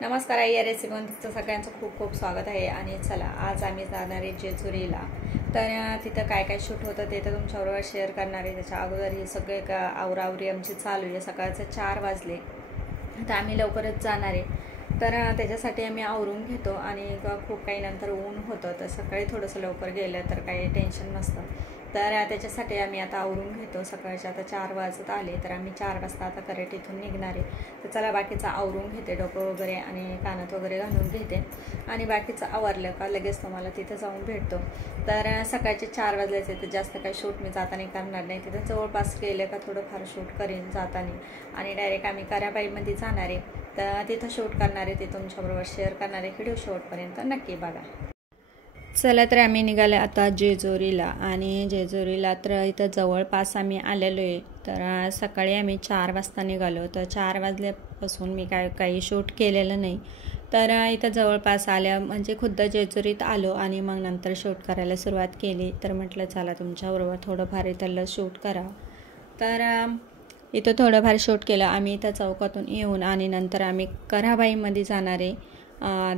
नमस्कार आई या रेसिपीमध्ये तुमचं सगळ्यांचं खूप खूप स्वागत आहे। आणि चला आज आम्ही जाणार आहे जेजुरीला। तर तिथं काय काय शूट होतं ते तर तुमच्याबरोबर शेअर करणार आहे। त्याच्या अगोदर हे सगळे आवरावरी आमची चालू आहे। सकाळचे 4 वाजले तर आम्ही लवकरच जाणार आहे। तर त्याच्यासाठी आम्ही आवरून घेतो आणि खूप काही नंतर ऊन होतं तर सकाळी थोडंसं लवकर गेलं तर काही टेन्शन नसतं। तर त्याच्यासाठी आम्ही आता आवरून घेतो। सकाळचे आता 4 वाजत आले तर आम्ही 4 वाजता आता करेक्ट इथून निघणार आहे। तर चला बाकीचं आवरून घेते, डोकं वगैरे आणि कानात वगैरे घालून घेते आणि बाकीचं आवरलं का लगेच तुम्हाला तिथं जाऊन भेटतो। तर सकाळचे 4 वाजल्याचे तर जास्त काही शूट मी जाताना करणार नाही। तिथं जवळपास गेलं का थोडंफार शूट करीन जाताना आणि डायरेक्ट आम्ही कराबाईमध्ये जाणार आहे। तर तिथं शूट करणार आहे, ते तुमच्याबरोबर शेअर करणार आहे। व्हिडिओ शेवटपर्यंत नक्की बघा। चला तर आम्ही निघाले आता जेजुरीला आणि जेजुरीला तर इथं जवळपास आम्ही आलेलो आहे। तर सकाळी आम्ही 4 वाजता निघालो तर 4 वाजल्यापासून मी काही शूट केलेलं नाही। तर इथं जवळपास आल्या म्हणजे खुद्द जेजुरीत आलो आणि मग नंतर शूट करायला सुरुवात केली। तर म्हटलं चला तुमच्याबरोबर थोडंफार इथलं शूट करा। तर इथं थोडंफार शूट केलं आम्ही। इथं चौकातून येऊन आणि नंतर आम्ही कराबाईमध्ये जाणार आहे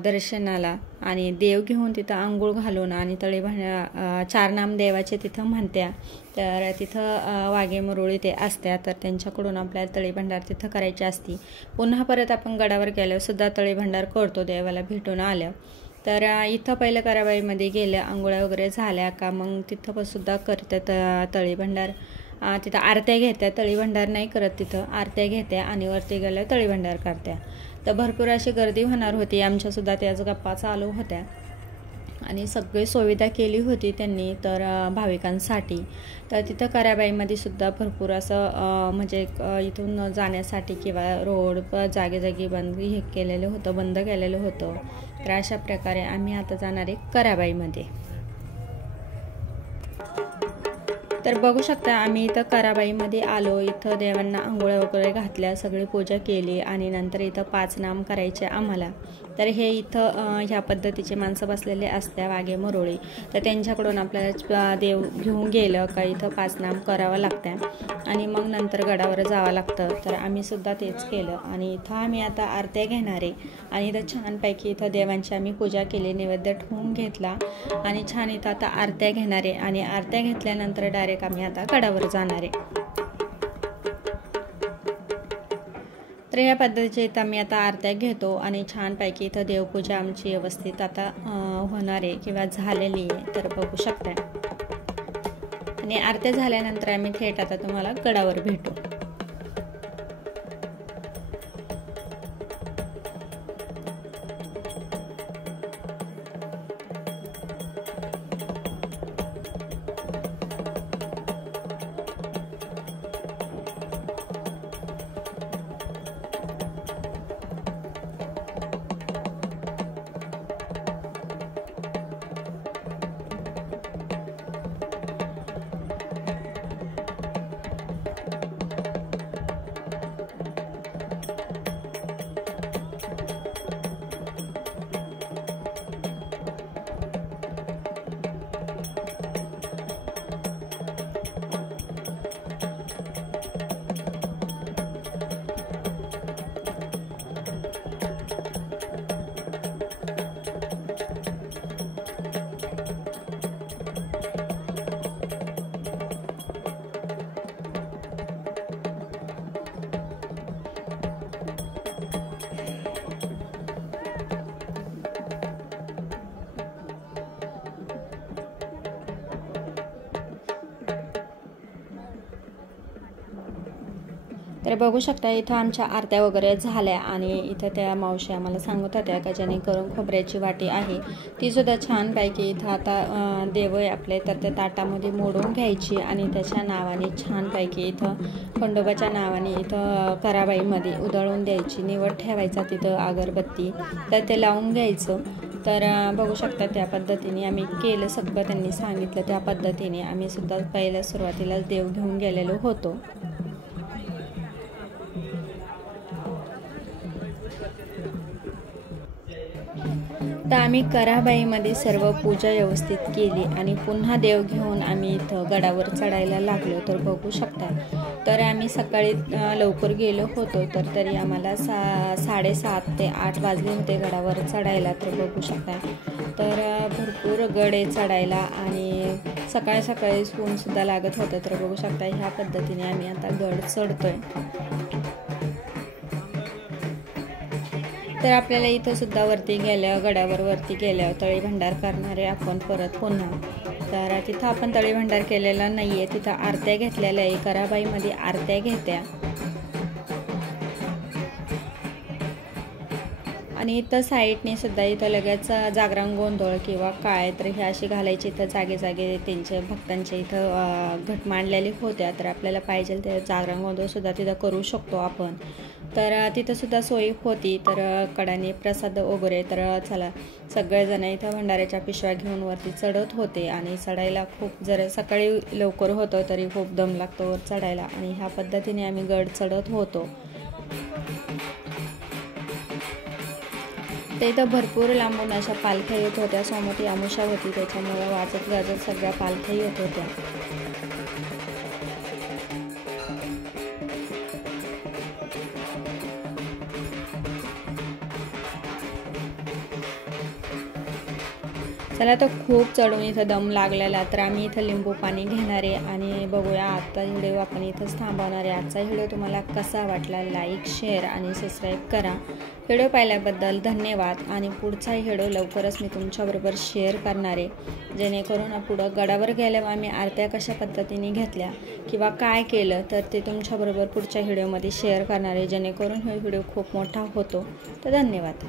दर्शनाला आणि देव घेऊन तिथं आंघोळ घालून आणि चारनाम देवाचे तिथं म्हणत्या। तर तिथं वाघे मुरळी ते असत्या तर त्यांच्याकडून आपल्याला तळीभंडार तिथं करायची असती। पुन्हा परत आपण गडावर गेल्यावर सुद्धा तळीभंडार करतो देवाला भेटून आल्या। तर इथं पहिलं कराबाईमध्ये गेलं, आंघोळ्या वगैरे झाल्या का मग तिथं पण सुद्धा करतात तळीभंडार। तिथं आरत्या घेत्या, तळीभंडार नाही करत, तिथं आरत्या घेत्या आणि वरती गेल्या तळीभंडार करत्या। तर भरपूर अशी गर्दी होणार होती, आमच्यासुद्धा त्याच गप्पा चालू होत्या आणि सगळी सुविधा केली होती त्यांनी तर भाविकांसाठी। तर तिथं कराबाईमध्ये सुद्धा भरपूर असं म्हणजे इथून जाण्यासाठी किंवा रोड जागी बंद केलेलं होतं। तर अशा प्रकारे आम्ही आता जाणार आहे कराबाईमध्ये। तर बघू शकता आम्ही इथं कराबाईमध्ये आलो। इथं देवांना आंघोळ्या वगैरे घातल्या, सगळी पूजा केली आणि नंतर इथं 5 नाम करायचे आम्हाला। तर हे इथं ह्या पद्धतीचे माणसं बसलेले असत्या वाघे मुरळी, तर त्यांच्याकडून आपल्याला देव घेऊन गेलं का इथं 5 नाम करावं लागतं आणि मग नंतर गडावर जावं लागतं। तर आम्ही सुद्धा तेच केलं आणि इथं आम्ही आता आरत्या घेणार आहे आणि इथं छानपैकी इथं देवांची आम्ही पूजा केली, नैवेद्य ठेवून घेतला आणि छान इथं आता आरत्या घेणार आहे आणि आरत्या घेतल्यानंतर डायरेक्ट आम्ही आता गडावर जाणार आहे। तर या पद्धतीचे इथं आम्ही आता आरत्या घेतो आणि छानपैकी इथं देवपूजा आमची व्यवस्थित आता होणार आहे किंवा झालेली आहे। तर बघू शकता आणि आरत्या झाल्यानंतर आम्ही थेट आता तुम्हाला गडावर भेटू। तर बघू शकता इथं आमच्या आरत्या वगैरे झाल्या आणि इथं त्या मावशी आम्हाला सांगत होत्या का जेणेकरून खोबऱ्याची वाटी आहे ती सुद्धा छानपैकी इथं आता देव आहे आपले तर त्या ताटामध्ये मोडून घ्यायची आणि त्याच्या नावाने छानपैकी इथं खंडोबाच्या नावाने इथं कराबाईमध्ये उधळून द्यायची, निवड ठेवायचा तिथं अगरबत्ती, तर ते लावून घ्यायचं। तर बघू शकता त्या पद्धतीने आम्ही केलं, सगळं त्यांनी सांगितलं त्या पद्धतीने आम्ही सुद्धा पहिल्या सुरुवातीलाच देव घेऊन गेलेलो होतो। तर आम्ही कराबाईमध्ये सर्व पूजा व्यवस्थित केली आणि पुन्हा देव घेऊन आम्ही इथं गडावर चढायला लागलो। तर बघू शकता तर आम्ही सकाळी लवकर गेलो होतो, तर तरी आम्हाला 7:30 ते 8 वाजले होते गडावर चढायला. तर बघू शकता तर भरपूर गड आहे चढायला आणि सकाळी सकाळी ऊनसुद्धा लागत होतं. तर बघू शकता ह्या पद्धतीने आम्ही आता गड चढतोय. तर आपल्याला इथं सुद्धा वरती गडावरती गेल्यावर तळी भंडार करणारे आपण परत पुन्हा. तर तिथं आपण तळी भंडार केलेला नाही आहे, तिथं आरत्या घेतलेल्या आहे. कराबाईमध्ये आरत्या घेत्या आणि इथं साईडने सुद्धा इथं लगेच जागरण गोंधळ किंवा काय तर हे अशी घालायची. इथं जागे जागे त्यांच्या भक्तांच्या इथं घट मांडलेली होत्या. तर आपल्याला पाहिजे ते जागरण गोंधळ सुद्धा तिथं करू शकतो आपण. तर तिथं सुद्धा सोयी होती. तर कडाने प्रसाद वगैरे. तर चला सगळेजण इथं भंडाऱ्याच्या पिशव्या घेऊन वरती चढत होते आणि चढायला खूप जर सकाळी लवकर होतं तरी खूप दम लागतो वर चढायला आणि ह्या पद्धतीने आम्ही गड चढत होतो. ते इथं भरपूर लांबून अशा पालख्या येत होत्या. सोमवती अमावस्या होती त्याच्यामुळे वाजत गाजत सगळ्या पालख्या येत होत्या. चला तर खूप चढून इथं दम लागलेला. तर आम्ही इथं लिंबू पाणी घेणार आहे आणि बघूया आजचा व्हिडिओ आपण इथंच थांबवणार आहे. आजचा व्हिडिओ तुम्हाला कसा वाटला लाईक शेअर आणि सबस्क्राईब करा. व्हिडिओ पाहिल्याबद्दल धन्यवाद आणि पुढचा व्हिडिओ लवकरच मी तुमच्याबरोबर शेअर करणार आहे, जेणेकरून पुढं गडावर गेल्यावर आम्ही आरत्या कशा पद्धतीने घेतल्या किंवा काय केलं तर ते तुमच्याबरोबर पुढच्या व्हिडिओमध्ये शेअर करणार आहे, जेणेकरून हा व्हिडिओ खूप मोठा होतो. तर धन्यवाद.